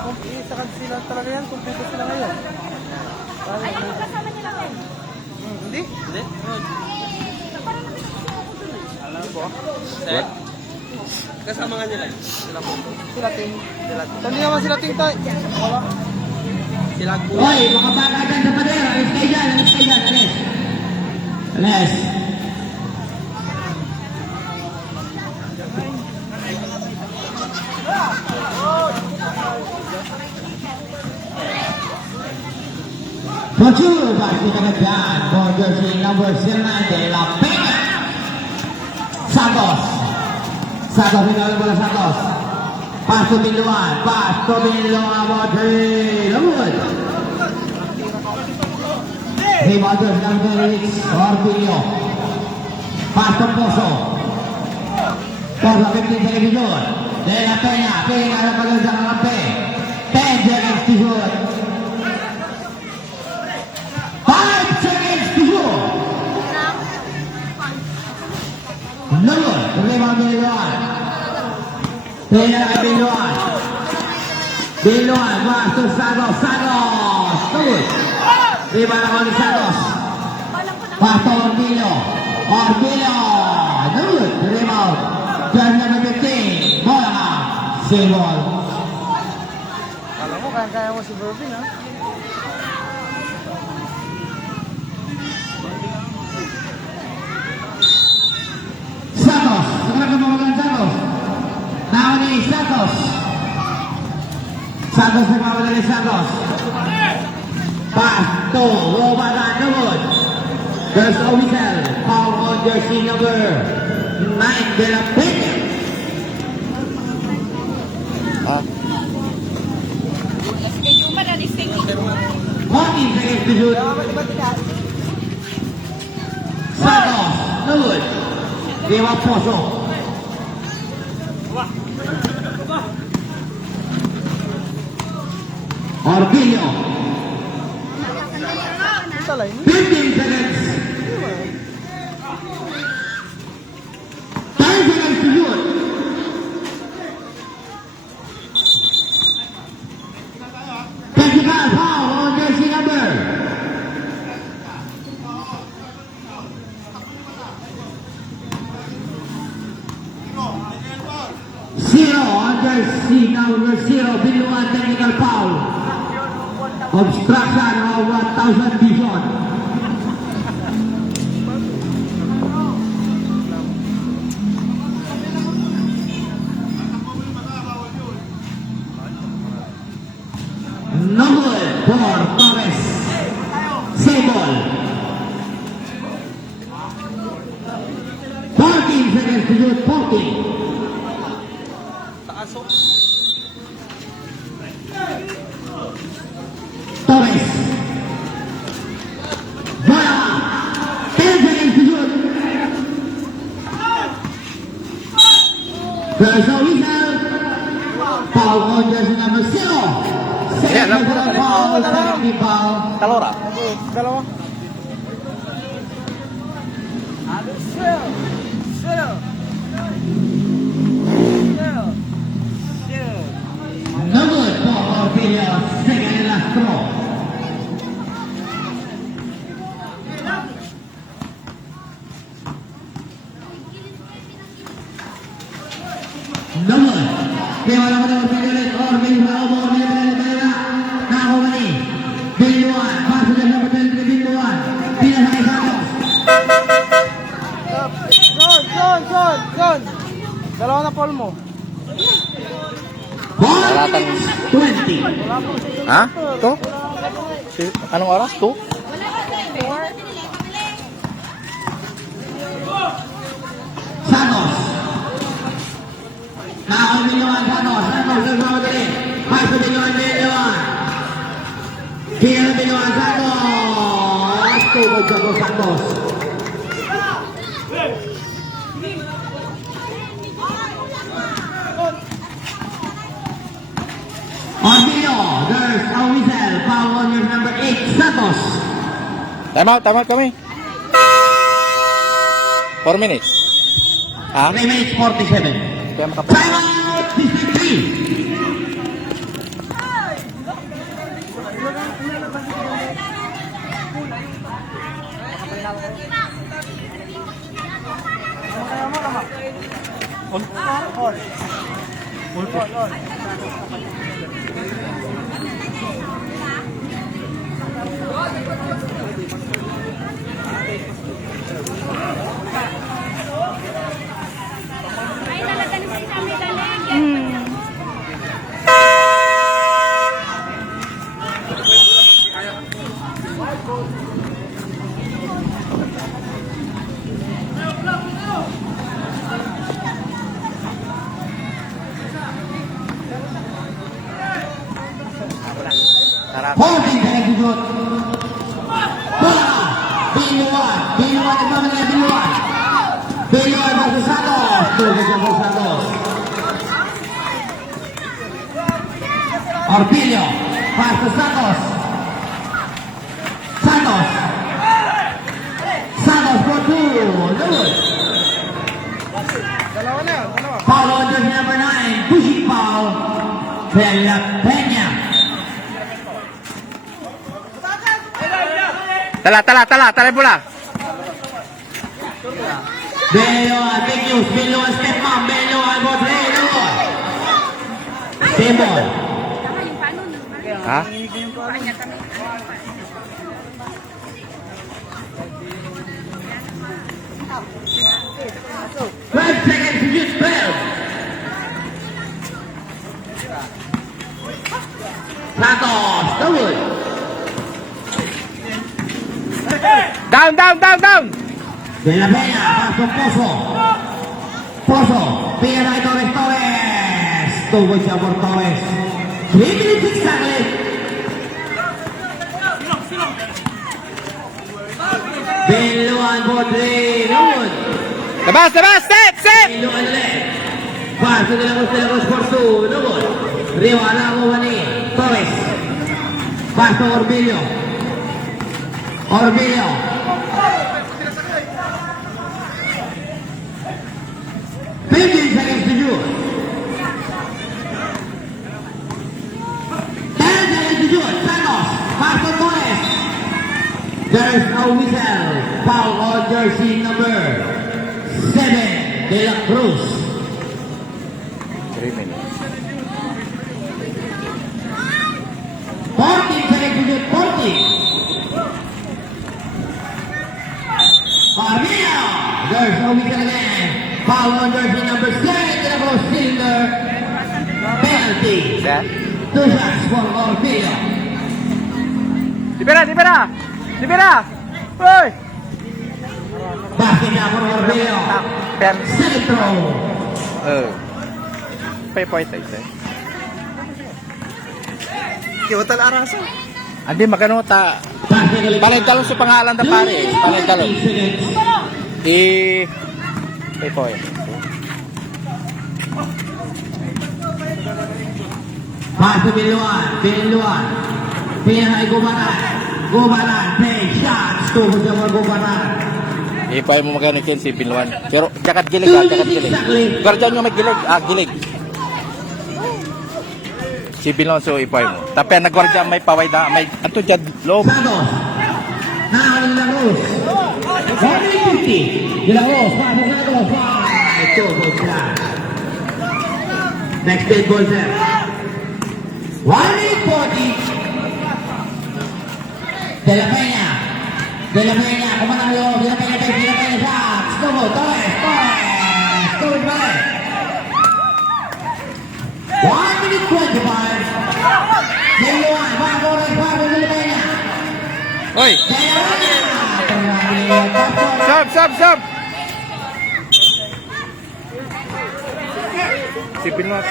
Kung isa sila talaga yan, kumpleto sila ngayon. Ay, ang kasama nila ngayon. Hindi? Hindi. Parang namin ako siya ako dun. Alam po? Sir? Kasama nga nila. Sila po. Sila ting. Hindi naman sila ting tayo. Wala. Sila po. Hoy, mga bata dyan sa padera. Alis kayo dyan, alis kayo dyan, alis. Alis. Tujuh bagi kemudian for jersey number 09 de La Peña. Santos. Santos pinagawin bola Santos. Pasto Biluan Modri Lamud. Rebounders number 6 Orpilio. Pasto Poso. Poso 15 seconds de La Peña. Peña ada pada jangan sampai 10 seconds to shoot. 5 seconds to shoot. Lamud. Rebound Biluan. Peña Biluan. Biluan masuk Santos. Lamud. Rebound naman ni Santos. Pasto Orpilio. Lamud. Rebound. Jersey number 15. Bola. Sibol. Alam mo, kaya mo si Burvin, ha? Santos. Sekarang kemauan Santos. Now ni Santos. Santos kemauan dari Santos. Pasto. Robaran Lamud. There's a whistle. Foul on jersey number 9 de La Peña. Kay Juma na listing. 14 seconds to shoot. Santos. Lamud. Dewa Poso. Orpilio. Salay ni. 15 seconds. 10 seconds to shoot. Technical foul on jersey number. Zero on jersey number 0. Biluan technical foul. Obstruction of 1,000 vision. Number 4 Torres. Sable. 14 seconds to shoot. 14. Taasok. Torres. Bola. 10 seconds to shoot. There's a whistle. Foul on jersey number 0. Second foul. Second foul. Talora. Dalawa. No good for Orpilio. Second and last throw. No good. Kaya wala mo na Orpilio ulit. Orpilio sa ubo. Nakakuha ni Biluan. Paso dyan sa patel ni Biluan. Pinasakay Santos. Son! Dalawa na Paul mo. Ball minutes 20. Ha? Ito? Anong oras? 2? Santos. Now Biluan Santos. Santos sa mga dali. Paso Biluan. Kaya Biluan Santos. Tubod sa ko Santos. Orpilio, there's a whistle. Foul on your number 8, Santos. Time out kami. 4 minutes. Ha? 3 minutes 47. Kaya makapag... Time out, district 3. Ay, talaga na sa may dalig. Sarap. Holding sa execute. Bola. Biluan. Biluan nagmamanila Biluan. Biluan versus Santos. Tugod siya po Santos. Orpilio. Pass to Santos. Santos. Santos for two. Lewis. Dalawa na, dalawa. Foul on jersey number 9. Pushing foul. Peña. Peña. Tala yung bola. Beloan, big news. Beloan, step up. Beloan, ball play. Beloan. Simon. Tama yung paano nun. Ha? Yung kanya kami. 12 seconds to use 12. Santos, Dawood. Down! De la Peña, paso Pozo. Pozo, pilla na kay Torres. Torres. Tugod siya for Torres. 3 minutes exactly. Beloan, ball play. Dawood. Labas! Set! Beloan ulit. Paso de la Cruz por two. Dawood. Rio, Alago, Wani. Torres. Paso Orbilio. Orbilio. 15 seconds to shoot. 10 seconds to shoot. Santos. Pass to Torres. There's a whistle. Foul on jersey number 7, De La Cruz. 3 minutes. 14 seconds to shoot. 40. Armino. There's a whistle again. Foul on jersey number 7, De La Cruz. Cylinder. Penalty. Set. 2 shots for Orfeo. Libera! Hoy! Basket na for Orfeo. Pen. Second throw. Point ay sir. Kiwatal araso. Andi magano ta. Basket ulit. Panay talong sa pangalan na pare. Panay talong. 30 seconds. Point. Pass to Biluan. Pinaka kay Gubanan. Take shots. Tugod sa mga Gubanan. Ipay mo magano kin si Pinluan. Pero jakat gilig. Guardian nyo may gilig. Si Pinluan so ipay mo. Tapi ang nagguardian may paway da may ato jad loob. Santos. Nakakal De La Cruz. 150. De La Cruz. Pass to Santos. Tugod siya. Next big ball set. 140. De La Peña. Kumanang loob. De La Peña shots. Tugod. Torres. Tugod pa rin. 1 minute 25. Beluan. Bago De La Peña. Oy, De La Peña. sub. Si Pinluan.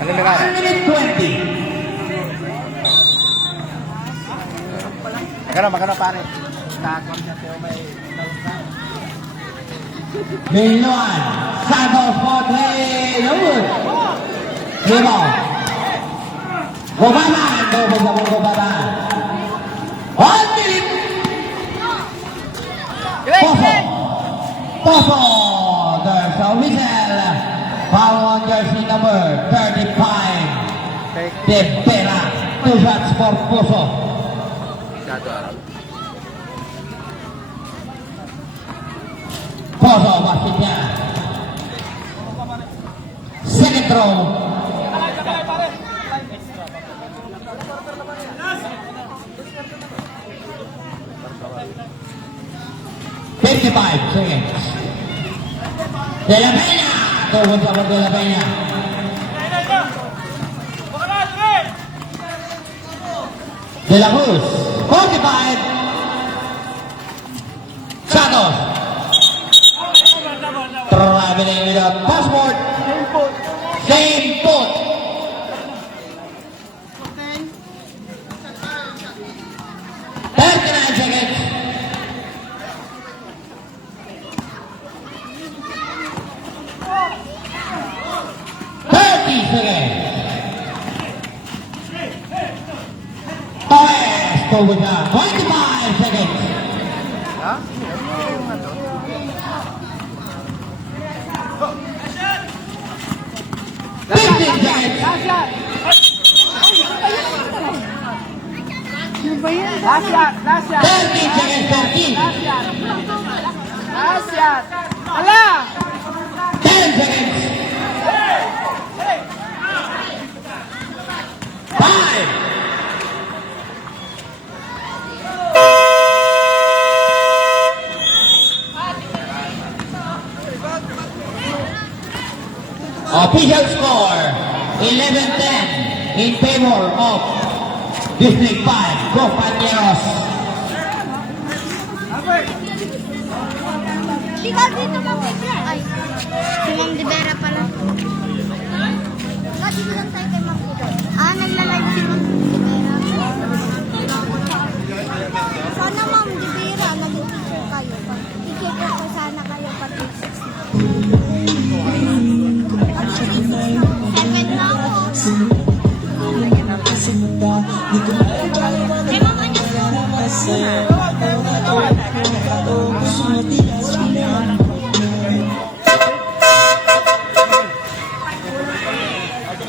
Ano na 1 minute 20. Magano pare. Takon niya siya may Beluan. Santos for 3. Dawood. Rebound. Gubanan. 1 minute. Pozo. There's a whistle. Foul on jersey number 35. De Vera. 2 shots for Pozo. Poso, basket niya. Second throw. "55 seconds. De La Peña. Tungkol sa De La Peña. De La Cruz. 45. Santos. Traveling with a passport. Same foot. "39 seconds. Over down. 25 seconds. Fifteen seconds. Ano ba yan? 13 seconds. 13. Ala! 10 seconds. 5. Official score 11-10 in favor of District 5, Compañeros. Di ka dito mag-picture. Ay, si Ma'am De Vera pala. Kasi lang tayo kay Ma'am De Vera. Nagla-live si Ma'am De Vera. Sana Ma'am De Vera, mag-picture kayo. Picture ko sana kayo pati 7 na ako. Hey, Ma'am, ano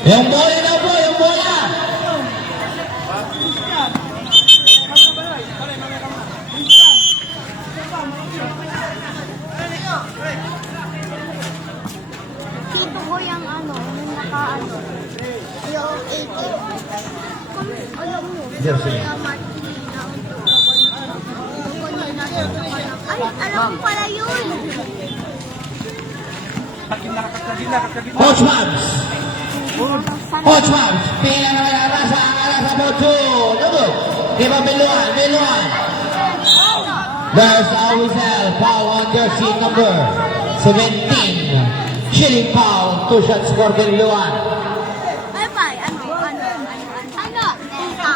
Yung bola na po, yung bola. Tito ko yung yung naka-ano, yung 80. Kung alam mo, Jersey. kaya Martina, ay, alam ko pala yun. Coach Mabs. Coach Mabs. Pila naman ang Arasa Bocho. Lugod. Diba Biluan? There's a whistle. Foul on jersey number 17. Chilling foul. 2 shots score kay Biluan. Ay, pa, ano, tita?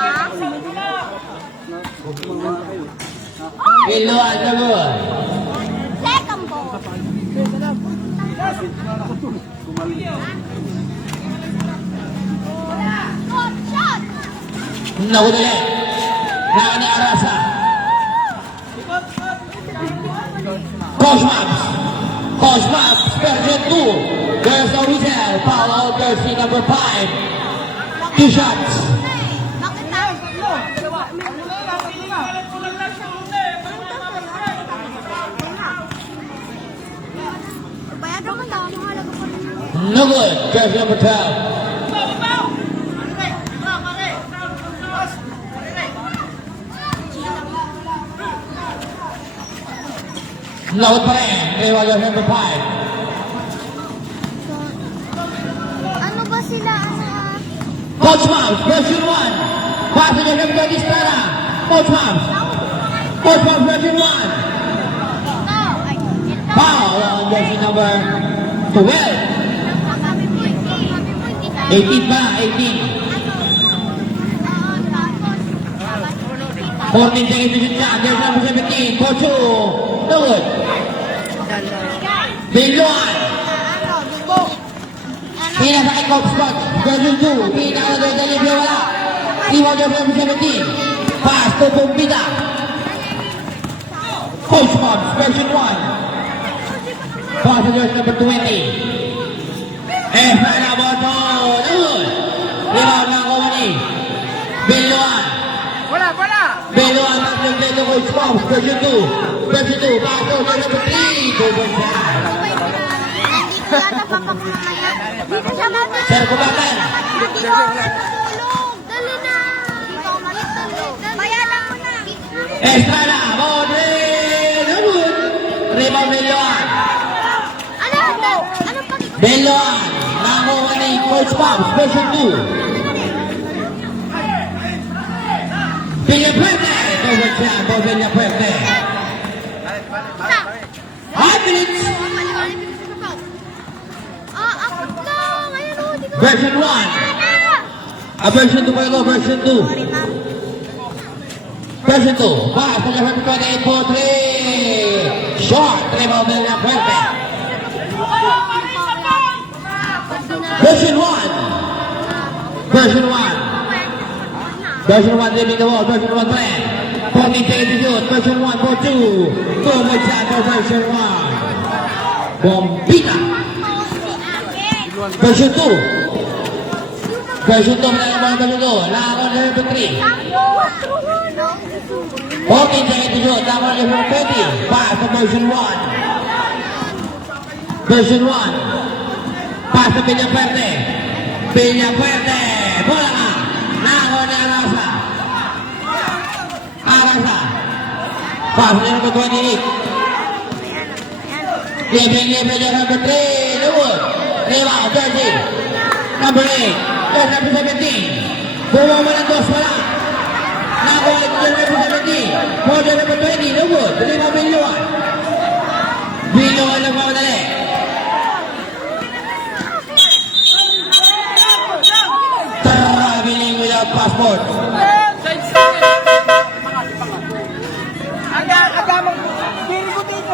Biluan, lugod. Second ball. Good shot. Nahuli. Naka ni Arasa. Coach Mabs, version 2. There's a whistle. Foul on jersey number 5. 2 shots. Bakit tayo? Bayaran mo lang, mahalaga pa rin. No good. Jersey number 12. Lawat pa rin. Ewa jersey number 5. Ano ba sila, Coach Mabs, version 1. Pasok jersey number 20 Estrada. Coach Mabs, version 1. Foul on jersey number 12. 18 ba? 18. 14 seconds to shoot shot. Jersey number 17. Coach 2. No good. Biluan. Pina sa kay Coach Scott. Version 2. Pina ka na doon sa wala. Iwan jersey number 17. Pass to Bumbida. Coach Mabs, version 1. Passengers number 20. Sana Boto. Doon. Rebound ng Kumani. Biluan. Biluan ang nagdito Coach Pops, version 2. Version 2, pasok sa number 3. Two points yan. Nandito yata papa ko mamaya. Dito siya mama. Sir, kumatan. Dito ako matulog. Dali na. Dito ako matulog. Bayaran mo na. Estrada, Modrin, Abun. Rebound Beloan. Ano? Anong pag-ikot? Beloan, nakuha ni Coach Pops, version 2. Villapuerte, two points yan for Villapuerte. 5 minutes. Ako lang. Ayun o. Di ko. Version 1. Version 2 pa ito, version 2. Version 2. Pass to the 28 for 3. Short. Rebound Villapuerte. Version 1. Version 1. Version 1 leaving the wall. Version 1 plan. 14 seconds to shoot. Version 1 for 2. Good with shot for version 1. Bombita. Version 2. Version 2. Version 2. Lakon level 3. 14 seconds to shoot. Lakon level 20. Pass to version 1. Version 1. Pass to Villapuerte. Villapuerte. Bola ka. Lakon na Arasa. Arasa. Pass to number 28. Level number 3. Lewis. Rebound, jersey. Number 8. There's number 17. Bumawa ng dos, wala. Nakuha ito number 17. Model number 20. Lewis. Rebound, Biluan. Biluan lang mamadali. Traveling without passport. Agamang very good din.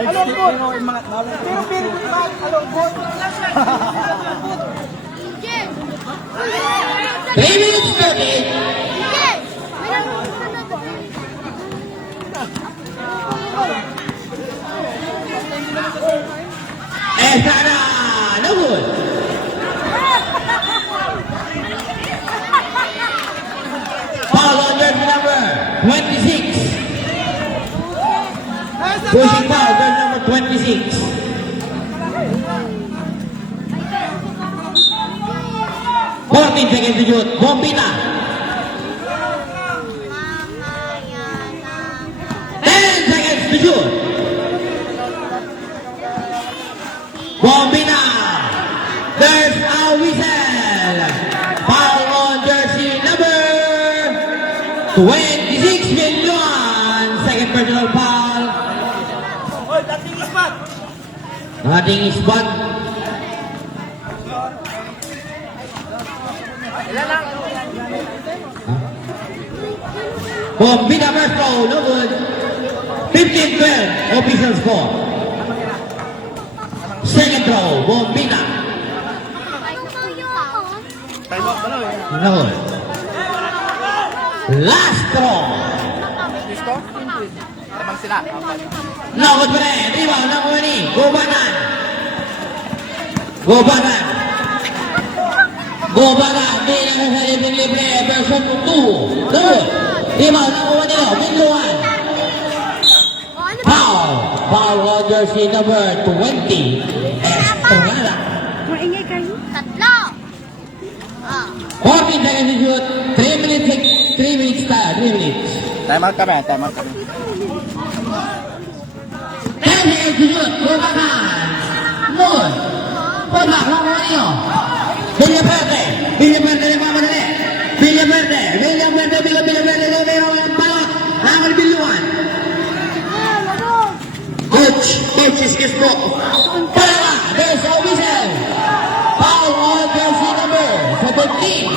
Along good. Pero very good man. Along good. 3 minutes 30. Yes. Estrada. No good. Foul on jersey number 26. Pushing foul, jersey number 26. 14 seconds to shoot. Bombita. 10 seconds to shoot. Bombita. There's a whistle. Foul on jersey number 26 million. Second personal foul. Oy, dating ispat. Ating isbat. Bombita first foul, no good. 15-12, official score. Second throw, Bombita. No good. Last throw. Tamang sila. No good pa rin. Rebound, nakuha ni Gobatan. Gobatan. Gobatan, di na sa libre-libre. Version 2. No good. Rebound, nakuha nila. Binluan. Foul. Foul on jersey number 20. Estrada. Maingay kayo. Tatlo. 14 seconds to shoot. 3 minutes. 3 minutes tayo. 3 minutes. Time out kami, time out kami. 10 seconds to shoot. Gobatan. Noon. Pagmak, nakuha niyo. Villapuerte. Villapuerte na mamadali. Villapuerte. Villapuerte. Villapuerte. Ang balot. Nakakal Biluan. Coach is po. Palawa. There's a whistle. Foul on jersey number 17.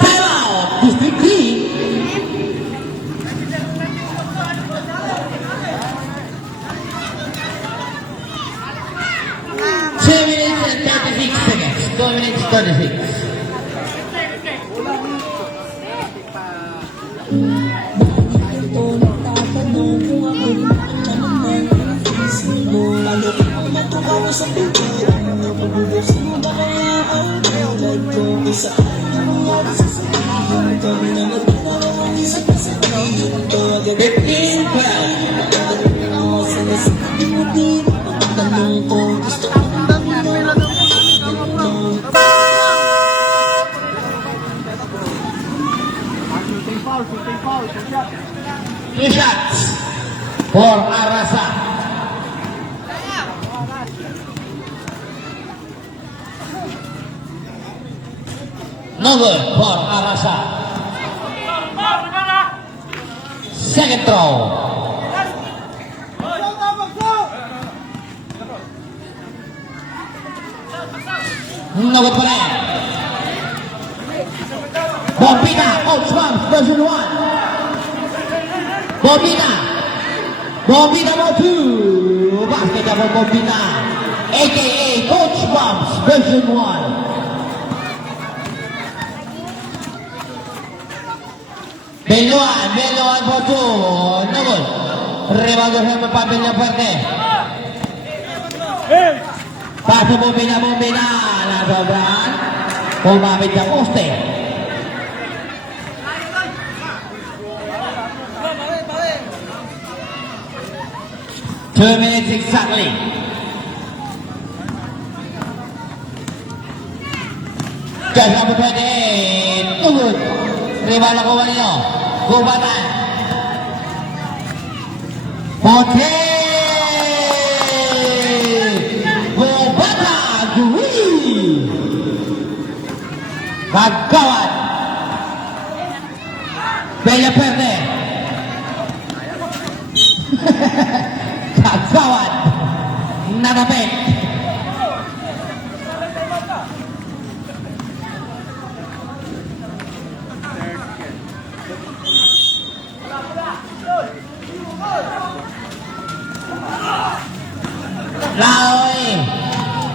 Time out. District 3. Two minutes and 36 seconds. 2 minutes 36. Sa pintura, napagugas mo ba kaya ang like ko? Isa ka na nangyari sa sarili, kami na magkinawa. hirap magtanong ko. Gusto ko lang yun. Two shots for Arasa. No good for Arasa. Second throw. No good pa rin. Bombina, Oxfam, version 1. Bombina. Bombina mo 2. Basket for Bombina. AKA Coach Bumps, version 1. Beluan for 2. No good. Rebound sa papel niya fuerte. Paso Bombina. Nasobran. Pumapit sa poste. Two minutes exactly. Just number 28. No good. Rival ako nyo. Gubatan. Pote! Gubata! Gui! Kagawad. Bella Perde. Kagawad. Natapit. Laoy.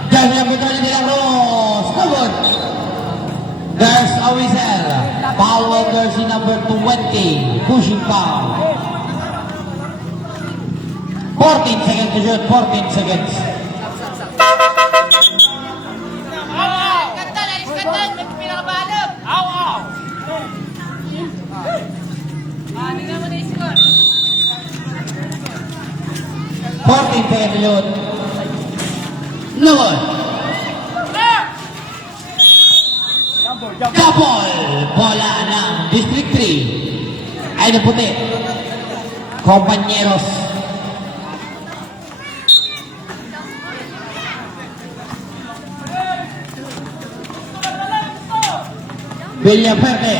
Dahil ang buto nilang Rose. Good. There's a whistle. Foul on jersey number 20. Pushing foul. 14 seconds to shoot. 14 seconds. Seconds to shoot. No good. Double. Bola ng District 3. Ay na puti. Compañeros. Villaverde.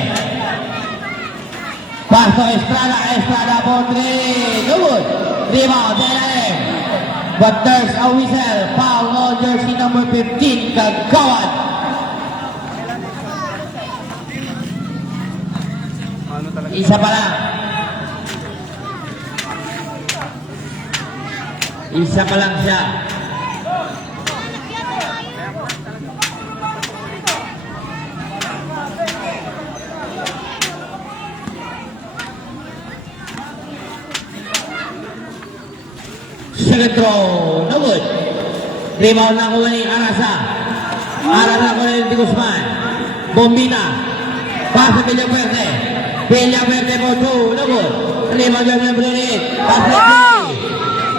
Paso Estrada for 3. No good. Rebound, DLM. But there's a whistle. Foul on jersey number 15, Kagawad. Isa pa lang. Isa pa lang siya. Second throw, no good. Rebound na kuha ni Arasa. Arasa kuha ni Guzman. Bombina. Pasa Villaverde. Villaverde for 2, no good. Rebound na number 8. Pasa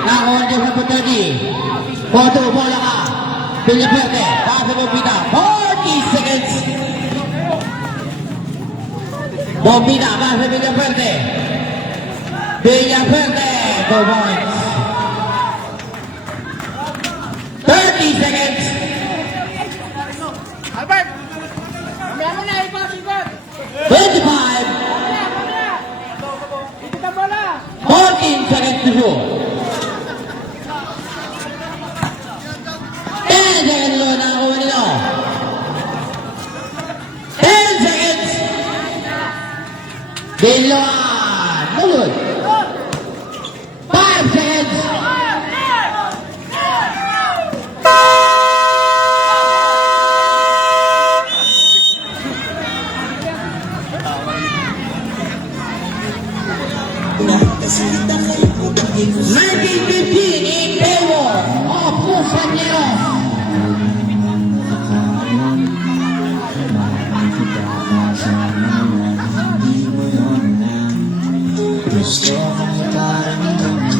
nakuha niya sa Putadi. For 2, bola ka. Villaverde. Pasa Bombina. 40 seconds. Bombina. Pasa Villaverde. Villaverde. 2 points. 30 seconds. Albert! Mamaya mo na, ipasigot! 25. Ito na bola! 14 seconds to shoot. 10 seconds to na nakuha nila. 10 seconds. Biluan. No good. 5 seconds. Nakasalita kayo kung bakit ko 1915 in favor of Compañeros. gusto kong makaramdam na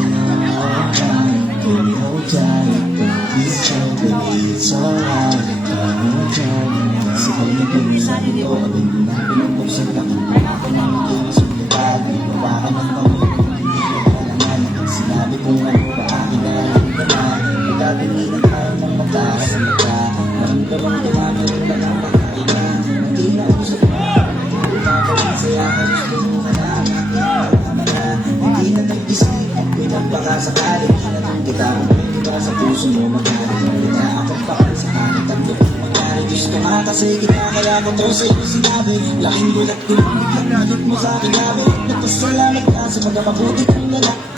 Titanic, don't be trouble, it's alright. Come dyan, sabay na kayo sabi ko, abin mo na pinagpuksan na kung ako na magkakasulat. Gawa ka ng pamukha, hindi ka kalangan. Sinabi ko nga ba akin na lang naman. Magkaganginan tayo ng magkakasama. Naramdaman ko nga meron na lang makailan. Hindi na ako sa pagkakawin saya ka gusto mo ka na. Hindi na nag-isip, pinagpakasakali. Hinatong kita, diba sa puso mo magkakalit. Hindi na ako pakal sa akin tanto. Magkari gusto nga kasi kita kaya ko to sa iyo sinabi. Laking gulat ko, biglang nagot mo sa aking gabi. Nagpasalamat ka sa pagkamabuti kong lalaki.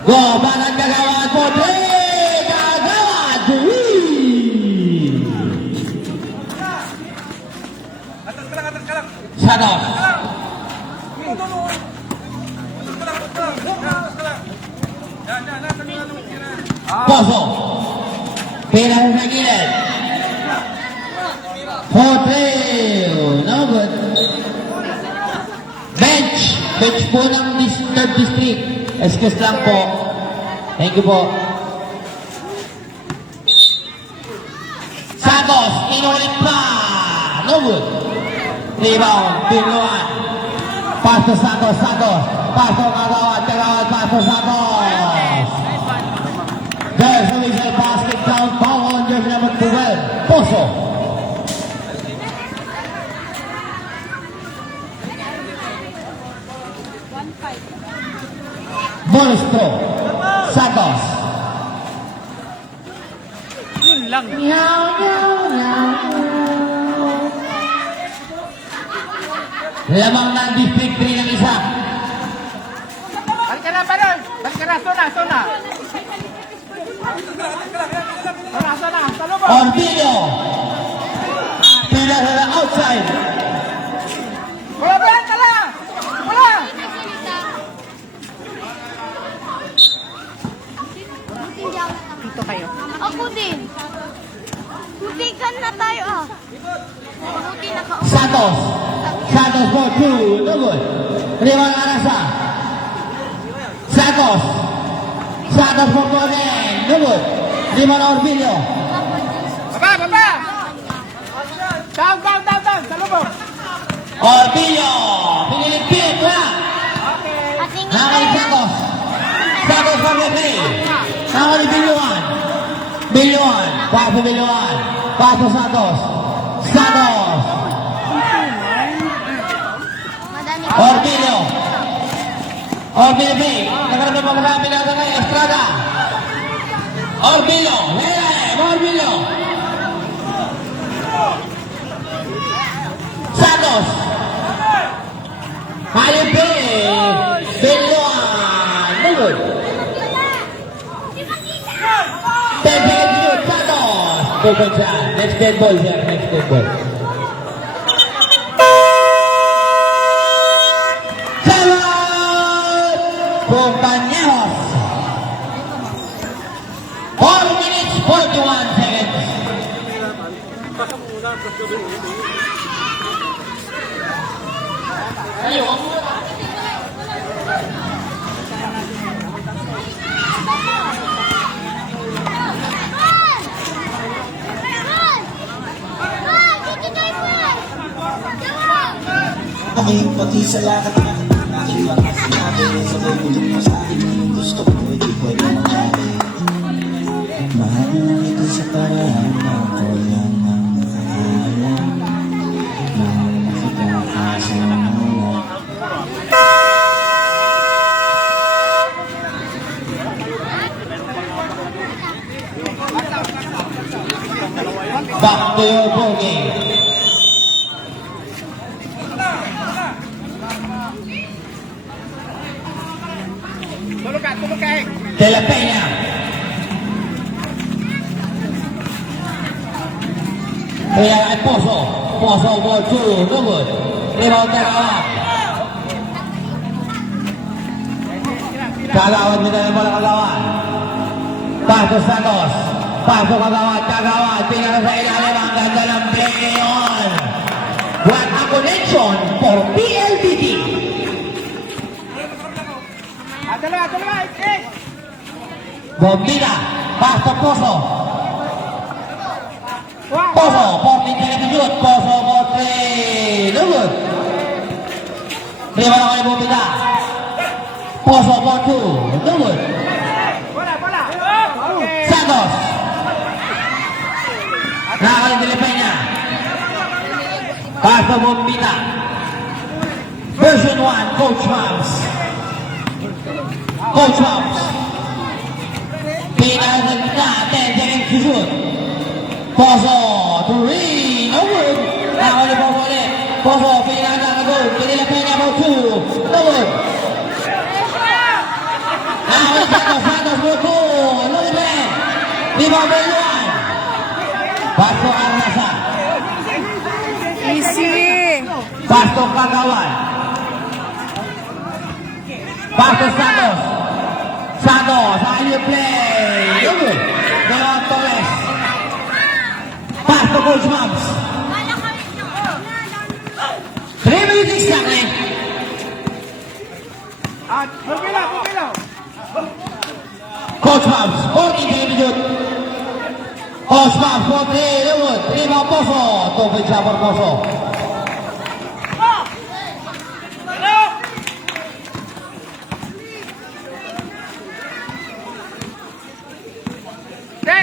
Gobanan Kagawad Putri Kagawad Santos Poso Pinang sa gilid Putri no good bench po ng 3rd district. Excuse lang po. Thank you po. Santos, inulit pa. No good. Rebound, Biluan. Pass to Santos. Pass to Kagawad, pass to Santos. There's a whistle, basket count, foul on jersey number 12. Poso. Monstro Santos. Yun lang. Meow, meow, meow. Lamang ng District 3 ng isa. Balik ka na, Baron. Balik ka na, Sona. Sona. Salubong. Ortillo. Pila sa outside. Wala. Dito kayo. Ako din. Butikan na tayo ah. Buti naka-on. Santos for 2. No good. Rival Arasa. Santos for 2. No good. Rival Ortillo. Baba. Down. Salubong. Ortillo. Pinilit na. Ating Nakakalik Santos. Santos for 3. Nakakalik Biluan. Pass to Santos. madami. Ortillo fake. Nagkaroon pa marami natin ng Estrada. Ortillo. Santos. Malipin. Biluan. No good. 10 seconds to shoot. Santos. Go for shot. Next dead ball, sir. Compañeros. 4 minutes, 41 seconds. Aking pati sa lakat na aking mga sinabi. Sabay bulong mo sa akin anong gusto ko, hindi pwede mangyari. Mahal mo ito sa paraan na ako lang ang nakakaalam. Mahal na kita kasi nawala. Back to your ball game. De La Peña. Kaya ay Poso. Poso ball 2. No good. Rebound Kagawan. Kagawan nila ng bola Kagawan. Paso Santos. Paso Kagawan. Kagawan. Pinaka sa ilalim ang ganda ng play ngayon. What a connection for PLDT. Dalawa, eh. Bombina. Paso Poso. Poso. Pompin ka na shoot. Poso for 3. No good. Rebound ako ni Bombina. Poso for 2. No good. Bola. Okay. Santos. Nakakali De La Peña. Paso Bombina. Version 1, Coach Mams. Coach Mams. Pinasa na, 10 seconds to shoot. Poso, 3, no good. Nakakali Poso ulit. Poso, pinasa na goal. De La Peña for 2, no good. Nakakali Santos for 2, no good. Rebound Beluan. Paso Arnasa. Easy. Pasto Kagawan. Pasto Santos. Santos, how play? No good. Ganon Torres. Pasto Coach Mams. 3 minutes exactly. Pagkila. Coach Mams, 14 seconds to shoot. Coach Mams, 4-3, no good. Rebound Poso. Tupid siya for Poso.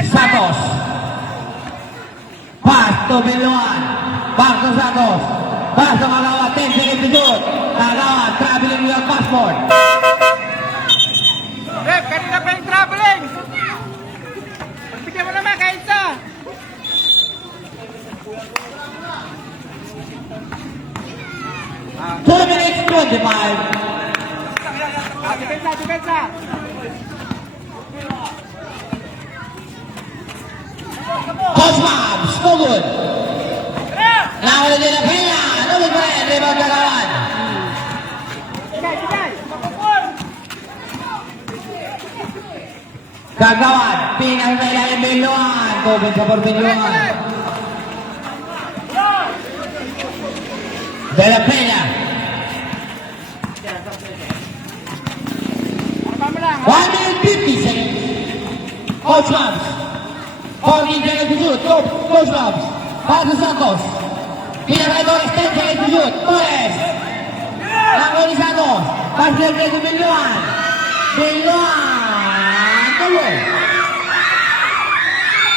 Santos. Pasto Beluan. Pasto Santos. Pasto Kagawan. 10 seconds to shoot. Kagawan traveling with your passport. Rep, kanina pa yung traveling. Pagbigyan mo naman, kahit isa. Two minutes 25. Depensa. Coach Mams. No good. Nakawala din ang Peña. No good pa rin. Rebound Kagawan. Sigay. Kagawan. Pinang sa ilalim Beluan. Tupid sa for Beluan. De La Peña. Ano mo lang? 1 minute 50 seconds. Coach Mams. 14 seconds to shoot. Coach Mams. Paso Santos. Pinaka Torres. 10 seconds to shoot. Torres. Nako ni Santos. Paso lang kay Beluan. Beluan. Tuloy.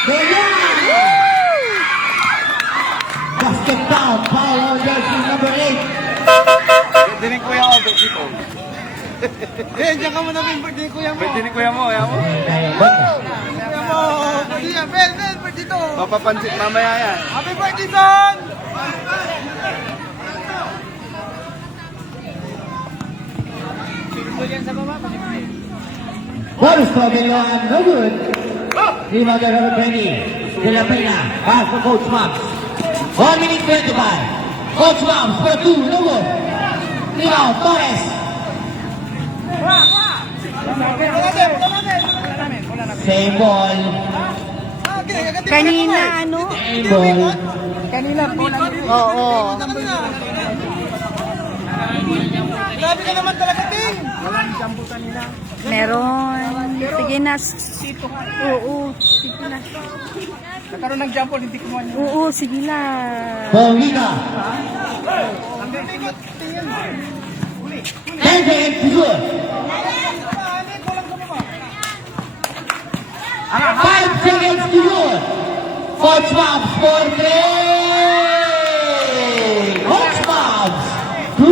Beluan. Basket down. Foul on jersey number 8. Dinig kuya ko, dito. Diyan ka muna, birthday kuya mo. Birthday kuya mo, Kuya mo, birthday yan. Ben, birthday to. Papapansit mamaya yan. Happy birthday, son! Bonus to Beluan. No good. Rebound by number 20. De La Peña. Pass to Coach Mams. 1 minute 25. Coach Mams for 2. No good. Rebound Torres. Same ball. Kanina, ano? Same ball. Kanina, bola. Oo. Grabe ka naman talaga, Ting. Walang jumbo kanina. Meron. Sige na. Oo. Sige na. Nagkaroon ng jumbo, hindi kumuha niya. Oo, sige na. Paulina. Ang bigot, tingin. 10 seconds to shoot. 5 seconds to shoot. Coach Mams for 3. Coach Mams. 3.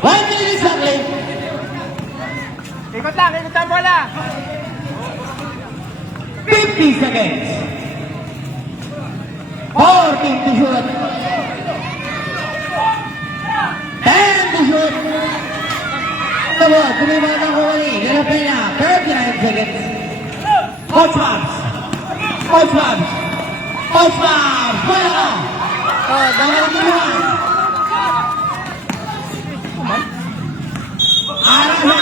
1 minute exactly. Ikot lang bola. 50 seconds. 14 to shoot. 10 to shoot. Tawag, tumibay ng Kuwali. De La Peña, 39 seconds. Coach Mabs. Coach Mabs. Coach Mabs. Wala ka. Oh, Dahil kinuha. Arasa.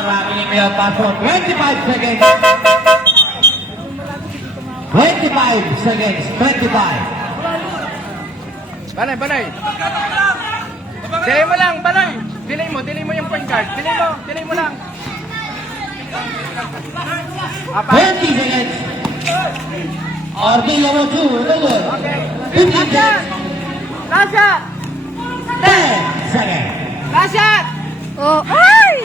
Marami ni Mel Paso. 25 seconds. 25 seconds. 25. Banay, banay. Delay mo lang, banay. Delay mo yung point guard. Delay mo lang. 20 seconds. Ortiz number 2. Good. 15 seconds. Lasha! 10 seconds. Lasha! oh, ay!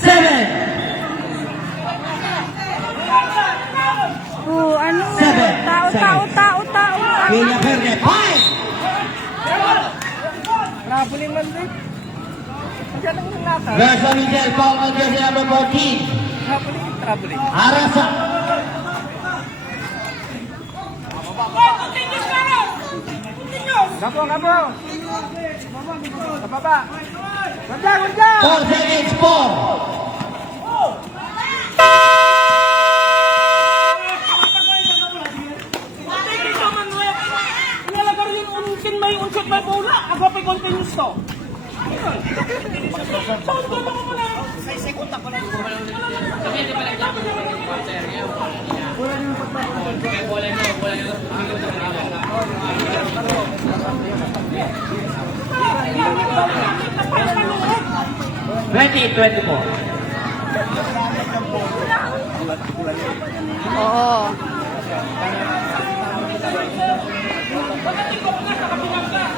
7. Oh, ano? Seven. Tao. Villa Verde. 5. Nabuling man din. Masyadong yung nata. Verso Miguel Paul on jersey number 14. Traveling. Arasa. Gapo. Sa baba. Ganda! 4 seconds. 4. May unsot may bola, ako pa continuous to. Oo.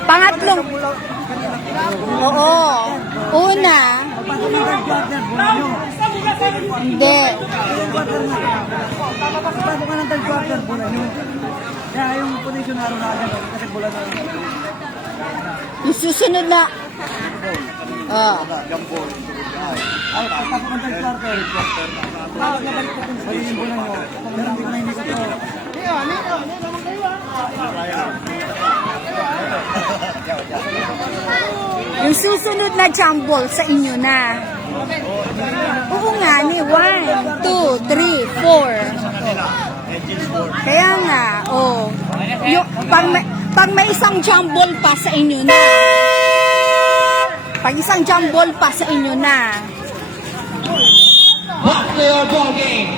Pangatlong. Oo. Una. Hindi. Kaya yung position na na agad kasi bola na. Yung susunod na. Oh. Ay, tapos ng third quarter. Nabalik ko din sa yung bola nyo. Hindi ko to. Yung susunod na jump ball sa inyo na. Oo nga, ni 1, 2, 3, 4. Kaya nga, oh. Yung, pag may isang jump ball pa sa inyo na. Pag isang jump ball pa sa inyo na. Back to your ball game.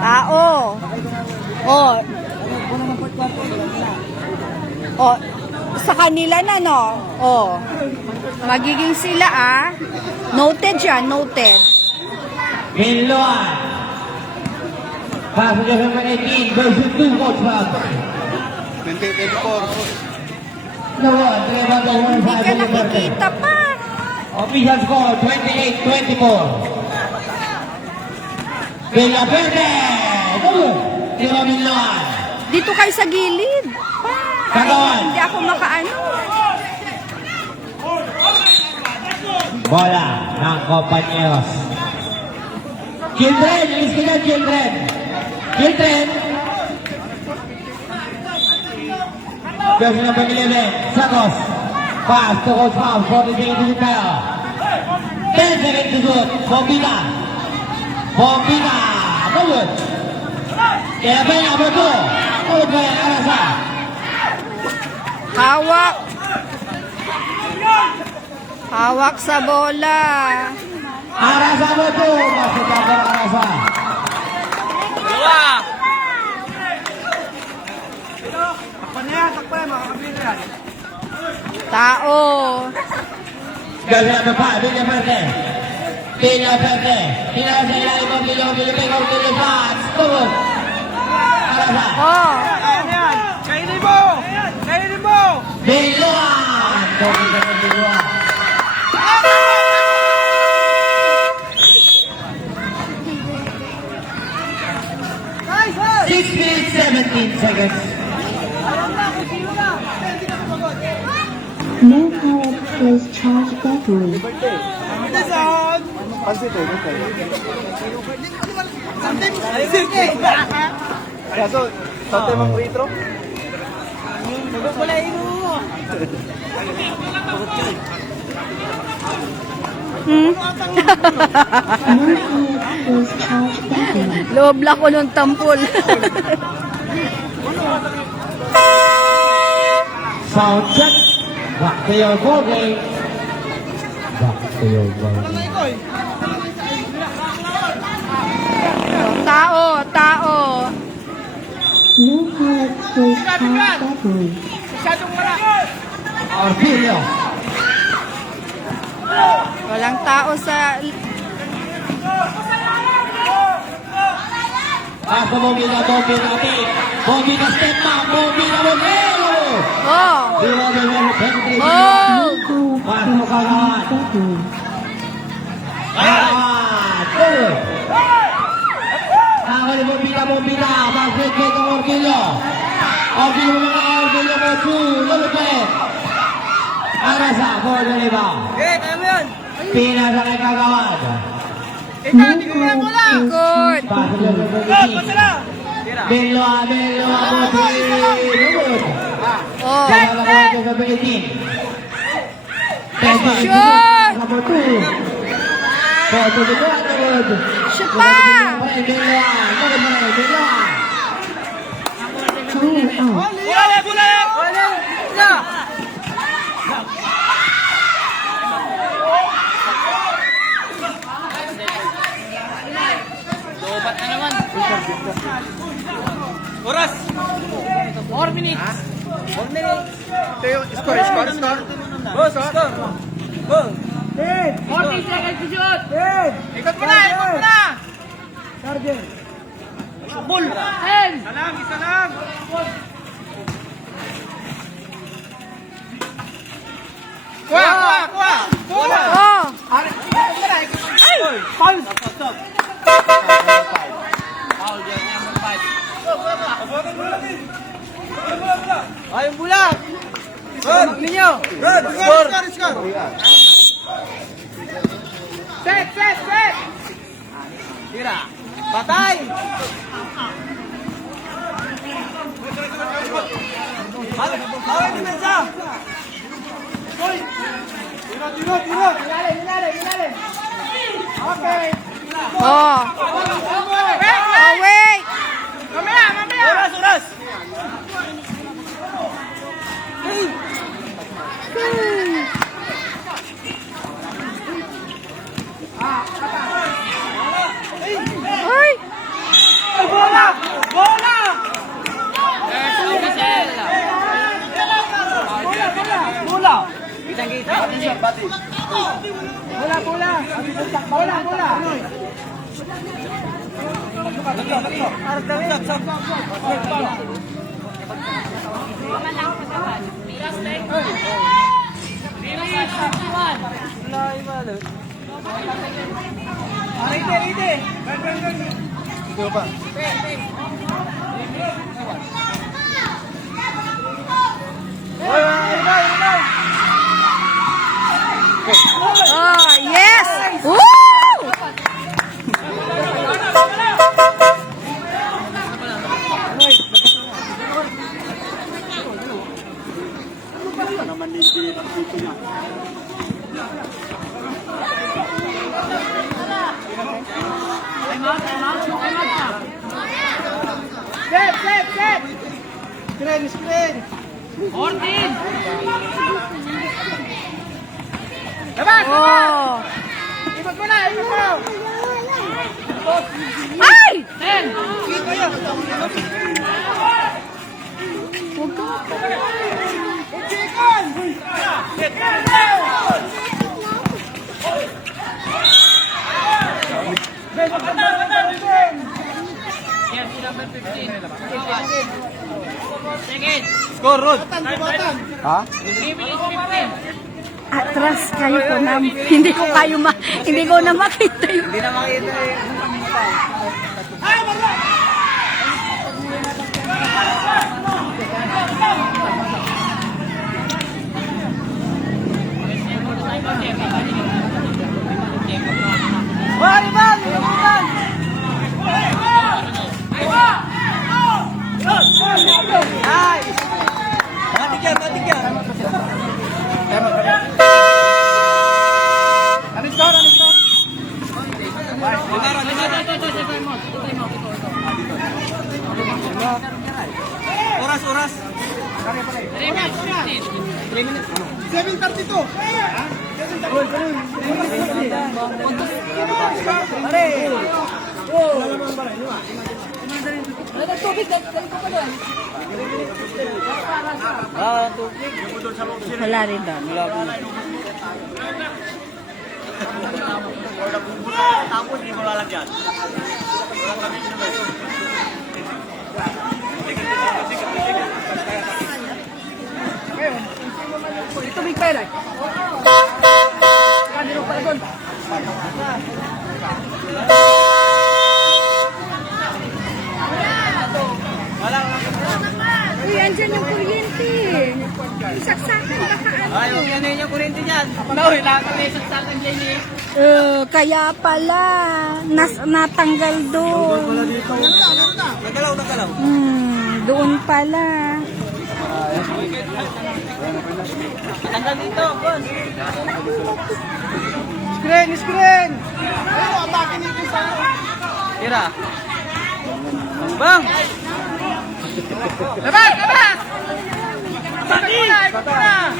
Tao. Oh. Oh. Sa kanila na, no? Oh. Magiging sila, ah. Noted yan, noted. Pinloan. Pass to jersey number 18. Version 2. Coach Mabs. 24. No one. Trevor the Hindi 1-5. ka nakikita pa. Official score 28-24. Villa Verde. Good. Tiro Pinloan. Dito kayo sa gilid. Kagawan. Hindi ako makaano. Bola ng Compañeros. Children, ilis ka dyan, children. Children. Version number 11, Sagos. Pass to Coach Mabs, 40 seconds to prepare. 10 seconds to shoot. Bombita. Good. Kaya pa yung number 2. Good by Arasa. Hawak. Hawak sa bola. Arasa mo 2. Masuk number Arasa. Takpan yan, makakabili yan. Tao. Version number 5, Villa Verde. Villa Verde. Tinawag sa ilalim mo, Villa Verde. Good. Arasa. Oh. Ayan. Kainin mo! Biluan! Togi ka ng biluan. Six minutes, 17 seconds. No power plus charge battery. Pansit eh, okay. Kaso, sante mang retro? Nagpapalain mo! No foul was charged battery. Loob lang ko ng tampol. Sound check. Back to your ball game. Back to your ball game. Tao. No foul was charged battery. Masyadong wala. Orpilio. Walang tao sa... Pasa Bobby na natin. Bobby na step back. Bobby na Romero. Oh! Di Romero. Penetrate. Oh! No foul was charged battery. Good. Ako ni Bobby na. Mag-break ng Orpilio. Orpilio mga Orpilio mo po. Lulupit. Arasa for the rebound. Okay, kaya mo yan. Pinasa kay Kagawad. No foul was Good! Pasa na Pasa na. Melo, Bobby. Good. Oh! Sa 18. Shoot! Number 2. To the ground. Shoot pa! time out. Wala. Oras. 4 minutes. 4 minutes. Ito yung score. Go, score. Go. 40 seconds to shoot. Ikot mo na. Ball. Isa lang. Kuha. Oh! Ayong bulag. Good. Ninyo. Good. Score. Set. Tira. Patay. Bawal ni Mensa. Tira. Ilalim. Okay. Oh! Oh, wait! Mamaya. Oras. Ay! Bola. Bola. Kita. Bola. Rite. Ito pa. Oh, yes! Woo! Set. Screen. 14. Labas. Oh! Ikot mo. Ay! 10. Score, Rod. Ha? Atras kayo po na hindi ko na makita yung... Hindi na makita eh. Rival! Nice! Matik yan! Ano score? Ano score? Oras, oras. 7:32. Wala rin doon. Tapos hindi mo lalagyan. Ito may pera. Kanino pa doon? Uy, andyan yung kuryente. Isaksakan baka ano. Ay, huwag yan yung kuryente dyan. Kaya pala, natanggal doon. Nagalaw, nagalaw. Doon pala. Tanggal dito, boss. Screen! Screen! Tira. Bang! Labas! Labas! Ikot muna! Ikot muna!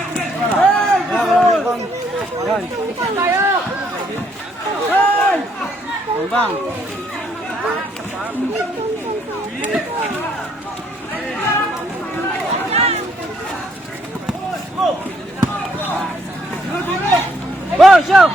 Bang! Go! Show!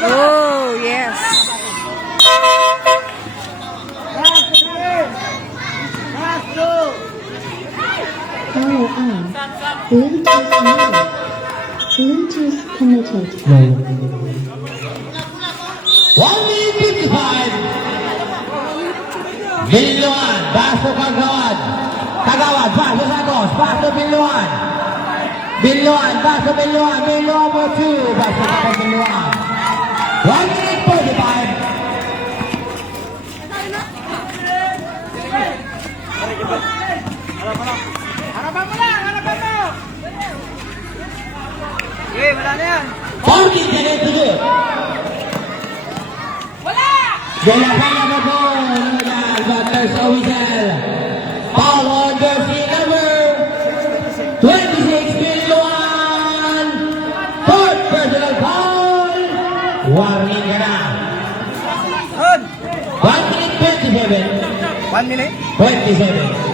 Oh, yes. Bluetooth connected. 1:55. Biluan, baso Kagawad. Kagawad, baso Santos, baso Biluan. Biluan, baso Biluan, Biluan mo 2, baso Santos Biluan. 1:45. Harapan mo lang! Harapan mo! Okay, wala na yan. 40 seconds to go. Wala! Bola pala mo po. But there's a whistle. Foul on jersey number 26, Biluan. Third personal foul. Warning ka na. 1 minute 27. 1 minute? 27.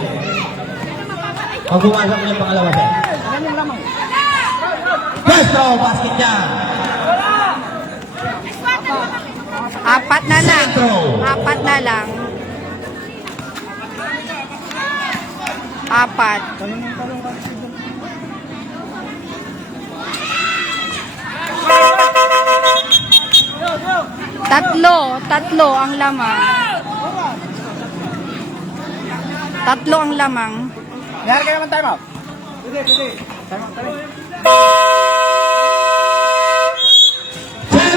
Pag pumasok na yung pangalawa set. First throw, basket niya. Apat na lang. Throw. Apat na lang. Apat. Tatlo ang lamang. Tatlo ang lamang. Mayroon ka naman time out. Time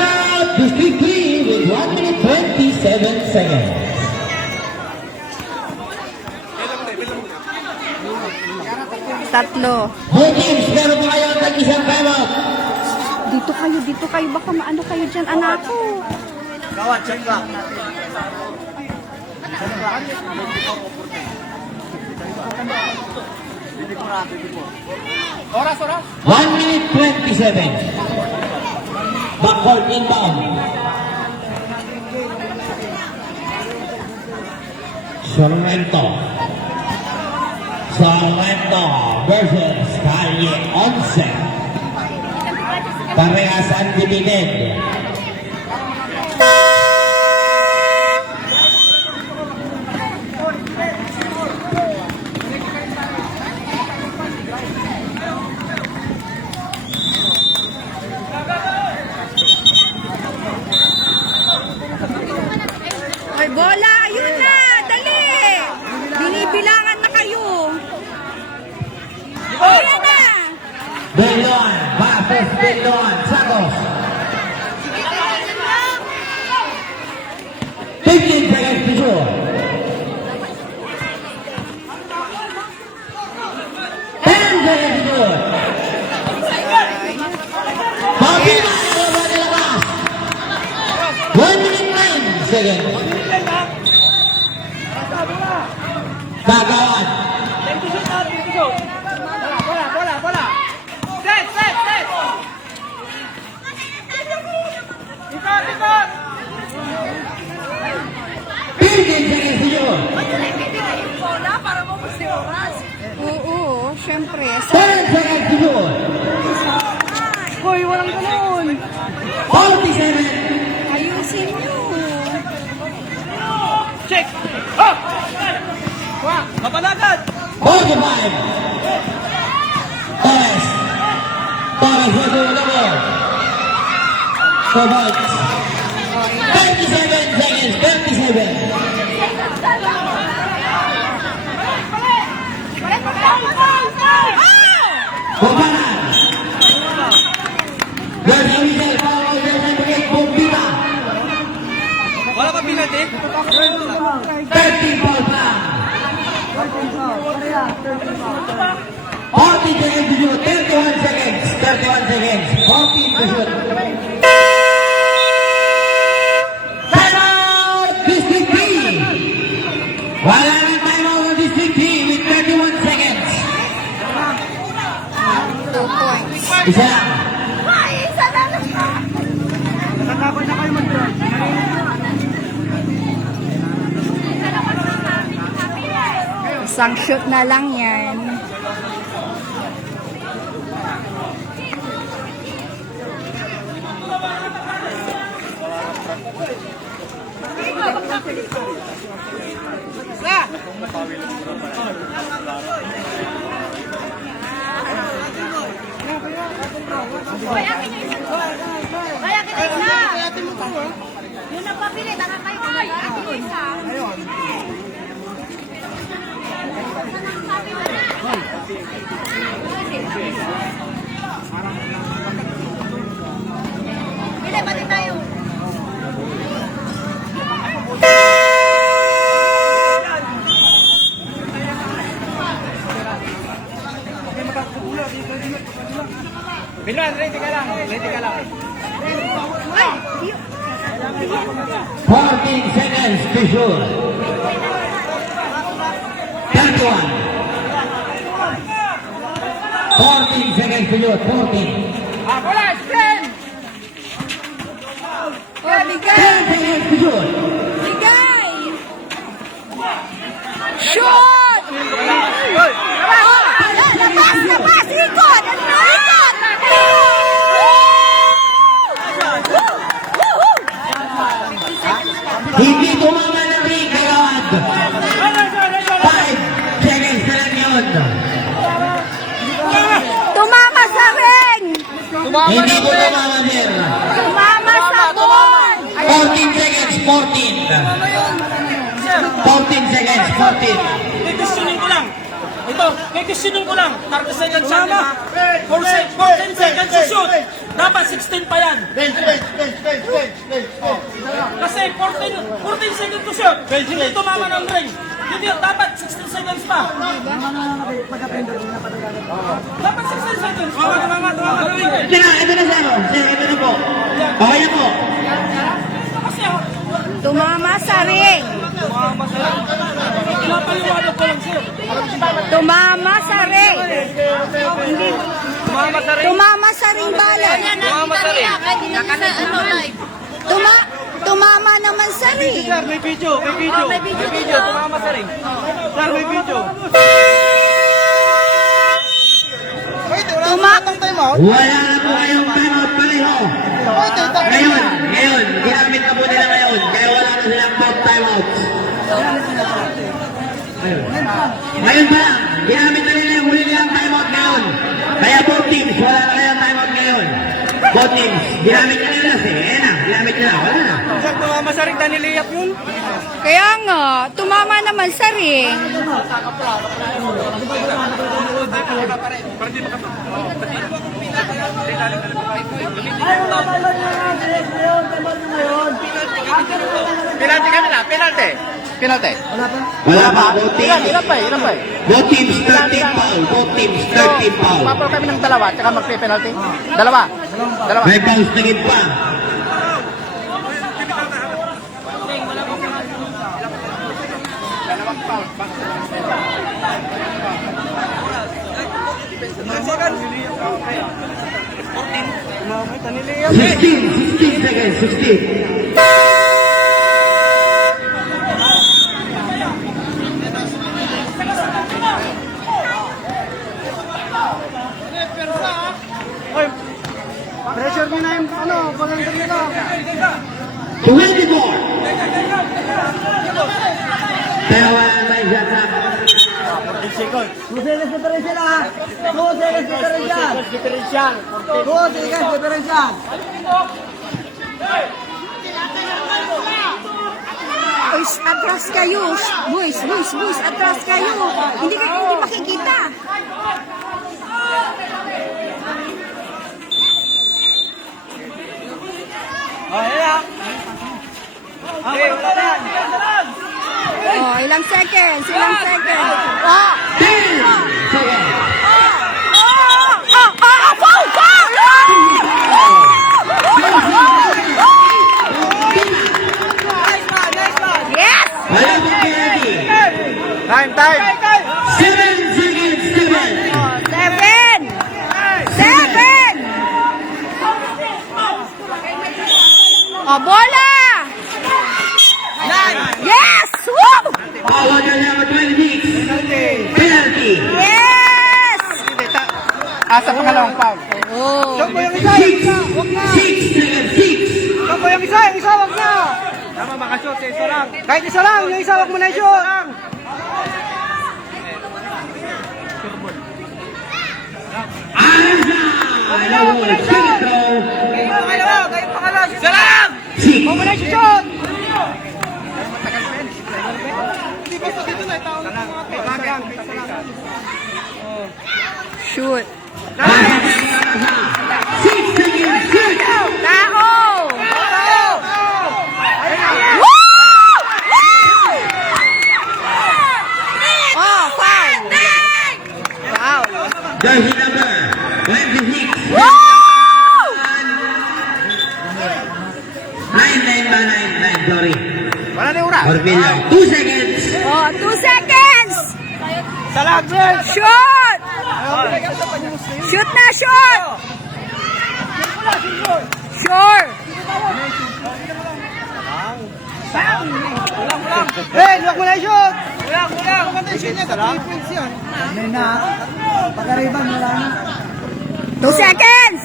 out, District 3 with 1 minute 27 seconds. Tatlo. Both teams, meron pa kayo ang isang time out. Dito kayo. Baka maano kayo dyan, anak ko. Gawad, check back. Oras, oras. 1 minute 27. Backcourt inbound. Sorrento versus Calle 11. Parehas undefeated. 21, Santos. 15 seconds to shoot. 10 seconds to shoot. Bautista, bola de labas. 1 minute 9 seconds. Gagawad. Set, set, set! Ikot, ikot! 15 seconds to shoot. Oo, syempre. 10 seconds to shoot. Hoy, walang ganun. 47. Ayusin nyo. Check! Up! Kapanagan! 45. Torres. Torres will do the ball. 4 points. 27 seconds. 27. Bukanan. George Rizal, foul Nelson Brigade, Bombita. Wala pa penalty? 13 fouls lang. 40 seconds to shoot. 31 seconds. 31 seconds. 14 to shoot. Timeout, District 3. Wala nang timeout ng District 3 with 31 seconds. 2 points. Isa lang. Isang shoot na lang yan. Kaya kita isa. Yun ang pabili. Tanga kayo. Kaya kita isa. Bili, pati tayo. Binuan, ready ka lang. Ready ka lang. 14 seconds to shoot. 31. 14 seconds to shoot. 14. Bola, spin! Oh, 10 bigay! seconds to shoot. Bigay! Shoot! Goal! Oh, labas! Labas! Ikot! Ano? Ikot! Hindi tumama ng ring, Kagawad. 5 seconds na lang yun. Tumama sa ring! Hindi ko tumama din. Tumama sa ball! 14 seconds, 14. 14 seconds, 14. Questioning ko lang. Ito, questioning ko lang. 30 seconds siya, di ba? 14 seconds to shoot. Dapat 16 pa yan. Kasi 14 seconds to shoot. Hindi tumama ng ring. Hindi, dapat 16 seconds pa. Dapat 16 seconds. Tumama ng ring. Ito na, sir. Sir, ito na po. Okay na po. Kasi, Tumama sa ring! pinapaliwanag ko lang sir. Tumama sa ring! Tumama sa ring. Tumama sa ring bala! Tumama sa ring. Tumama naman sa ring! Sir, may video. May video. May video. Tumama sa ring. Sir, may video. Tuma Wala na po kayong timeout pareho. Ngayon, ginamit na po nila ngayon. Kaya wala na silang back timeouts. Ngayon pa lang, ginamit na nila yung huli nilang timeout ngayon. Kaya both teams, wala na kayong timeout ngayon. Both teams, ginamit na nila kasi. Ayan na, ginamit nila. Wala na. Sir, tumama sa ring. Taniliyap yun. Kaya nga, tumama naman sa ring. Penalty kami na, penalty. Penalty. Wala pa, both teams. Ilan pa eh, ilan pa eh. Both teams 13 foul. Both teams 13 foul. Papalo kami ng dalawa, tsaka magpe-penalty. Dalawa. Dalawa. May fouls na gid pa. Sixteen seconds, 16. Pressure mo na yung ano, volunteer nito. 24. Pero wala na yung shot clock. 2 seconds differential ha. 2 seconds differential. 2 seconds differential. Boys, atras kayo. Boys, atras kayo. Hindi makikita. Oh, ilang seconds. Oh! 10 seconds. Yes! Wala pa penalty. Time. 7 seconds, 7. 7! Oh, bola! Yes! Woo! Bawal na number 26. Penalty. Yes! Sa pangalawang foul. Oh. Jumbo yung isa, 6 seconds, 6. Jumbo yung isa wag na. Tama, makashoot, isa lang. Kahit isa lang, yung isa wag mo na i-shoot. Arza! Hello, second throw. Kayo pangalawa. Isa lang! 6. Huwag mo na i-shoot. Shoot. 6 seconds, shoot. Tao! Woo! Oh, foul! Foul! Jersey number 26. Woo! 9, sorry. Wala na yung oras. Orville, 2 seconds. Oh, 2 seconds! Salag, Brad. Shoot! Shoot na, shoot! Sure! Hey, wag mo na i-shoot. Kulang. Maganda i-shoot niya, 3 points yan. May na. Pag-arriban, wala na. 2 seconds!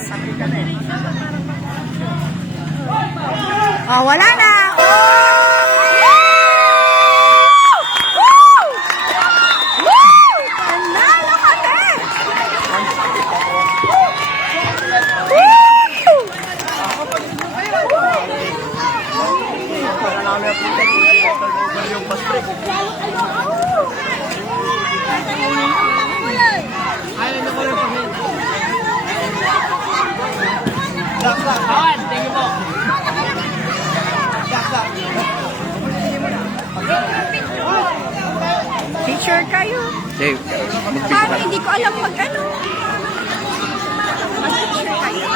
Oh, wala na! Oh! Woo! Woo! Panalo kami! Woo! Teacher kayo. Dave, Parang hindi ko alam mag-ano. Mag-teacher kayo.